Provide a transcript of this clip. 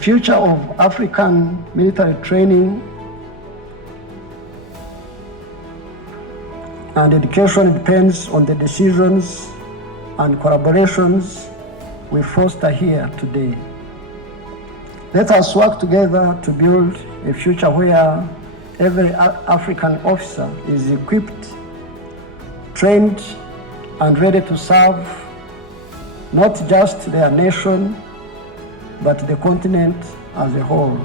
future of African military training and education depends on the decisions and collaborations we foster here today. Let us work together to build a future where every African officer is equipped, trained, and ready to serve not just their nation, but the continent as a whole.